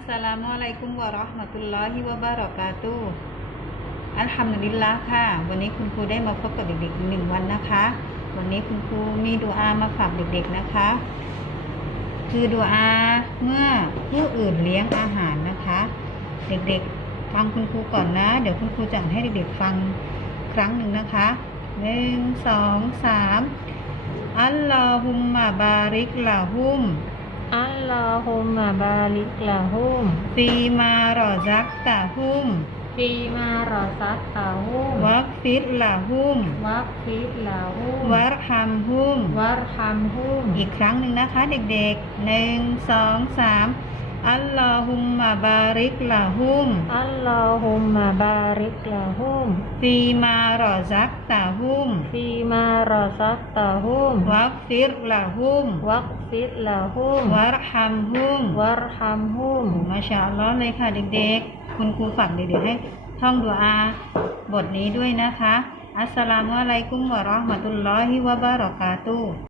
สสลามุอะลัยกุมวะราะห์มะตุลลอฮิวะบารอกาตุอัลฮัมดุลิลละค่ะ วันนี้คุณครูได้มาพบกับเด็กๆอีกหนึ่งวันนะคะ วันนี้คุณครูมีดูอามาฝากเด็กๆนะคะ คือดูอาเมื่อผู้อื่นเลี้ยงอาหารนะคะ เด็กๆฟังคุณครูก่อนนะ เดี๋ยวคุณครูจะให้เด็กๆฟังครั้งหนึ่งนะคะหนึ่งสองสามอัลลอฮุมมะบาริกละฮุม อัลลอฮุมมะบาลิกละฮุมฟีมารอซักตะฮุมฟีมารอซัตตาฮุมวักฟิดละฮุมวักฟิดละฮุมวารฮัมฮุมวัรฮัมฮุมอีกครั้งหนึ่งนะคะเด็กๆหนึ่งสองสาม อัลลอฮุมมะบาริกละฮุม อัลลอฮุมมะบาริกละฮุมฟีมารอซักตะฮุมฟีมารอซัตตาฮุมวักฟิดละฮุมวักฟิดละฮุมวารฮัมฮุมวัรฮัมฮุมมาชาอัลลอฮ์เลยค่ะเด็กๆ คุณครูฝากเด็กๆให้ท่องดูอา บทนี้ด้วยนะคะ อัสสลามุอะลัยกุมวะเราะห์มะตุลลอฮิวะบารอกาตุฮ์